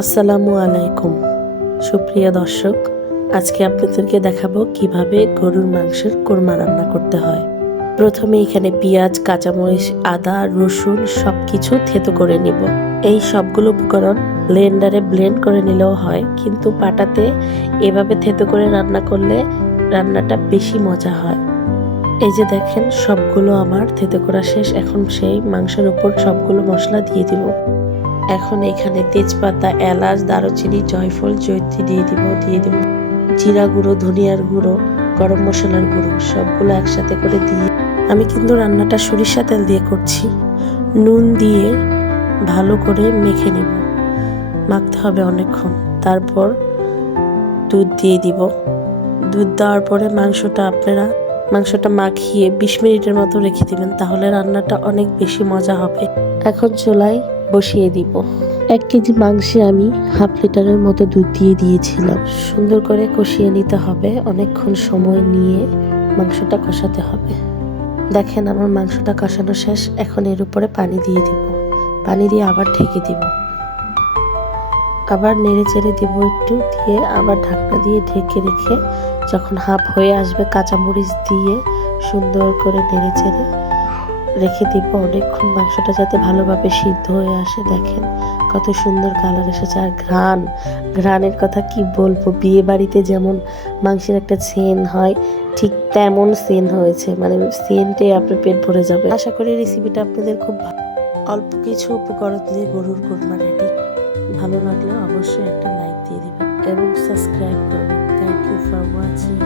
আসসালামু আলাইকুম সুপ্রিয় দর্শক, আজকে আপনাদেরকে দেখাবো কিভাবে গরুর মাংসের কোরমা রান্না করতে হয়। প্রথমে এখানে পেঁয়াজ, কাঁচামরিচ, আদা, রসুন সবকিছু থেতো করে নিব। এই সবগুলো উপকরণ ব্লেন্ডারে ব্লেন্ড করে নিলেও হয়, কিন্তু পাটাতে এভাবে থেতো করে রান্না করলে রান্নাটা বেশি মজা হয়। এই যে দেখেন, সবগুলো আমার থেতো করা শেষ। এখন সেই মাংসের উপর সবগুলো মশলা দিয়ে দিব। এখন এখানে তেজপাতা, এলাচ, দারুচিনি, জয়ফল, জয়িত্রী দিয়ে দিব জিরা গুঁড়ো, ধনিয়ার গুঁড়ো, গরম মশলার গুঁড়ো সবগুলো একসাথে করে দিয়ে আমি কিন্তু রান্নাটা সরিষা তেল দিয়ে করছি। নুন দিয়ে ভালো করে মেখে নিব, মাখতে হবে অনেকক্ষণ। তারপর দুধ দিয়ে দিব। দুধ দেওয়ার পরে মাংসটা মাখিয়ে 20 মিনিটের মতো রেখে দিবেন, তাহলে রান্নাটা অনেক বেশি মজা হবে। এখন চুলায় বসিয়ে দিব। 1 কেজি মাংসে আমি হাফ লিটারের মতো দুধ দিয়ে দিয়েছিলাম। সুন্দর করে কষিয়ে নিতে হবে, অনেকক্ষণ সময় নিয়ে মাংসটা কষাতে হবে। দেখেন, আমার মাংসটা কষানো শেষ। এখন এর উপরে পানি দিয়ে দিব। পানি দিয়ে আবার ঢেকে দিব, আবার নেড়ে চেড়ে দিব একটু, দিয়ে আবার ঢাকনা দিয়ে ঢেকে রেখে যখন হাফ হয়ে আসবে কাঁচামরিচ দিয়ে সুন্দর করে নেড়ে চেড়ে রেখে দিব অনেকক্ষণ, মাংসটা যাতে ভালোভাবে সিদ্ধ হয়ে আসে। দেখেন কত সুন্দর কালার এসেছে। আর ঘ্রাণের কথা কি বলবো, বিয়ে বাড়িতে যেমন মাংসের একটা সেন্ট হয়, ঠিক তেমন সেন্ট হয়েছে। মানে সেন্টে আপনার পেট ভরে যাবে। আশা করি রেসিপিটা আপনাদের খুব অল্প কিছু উপকরণ দিয়ে গরুর কোরমা রেডি। ভালো লাগলে অবশ্যই একটা লাইক দিয়ে দিবেন এবং সাবস্ক্রাইব করবেন। Thank you for watching.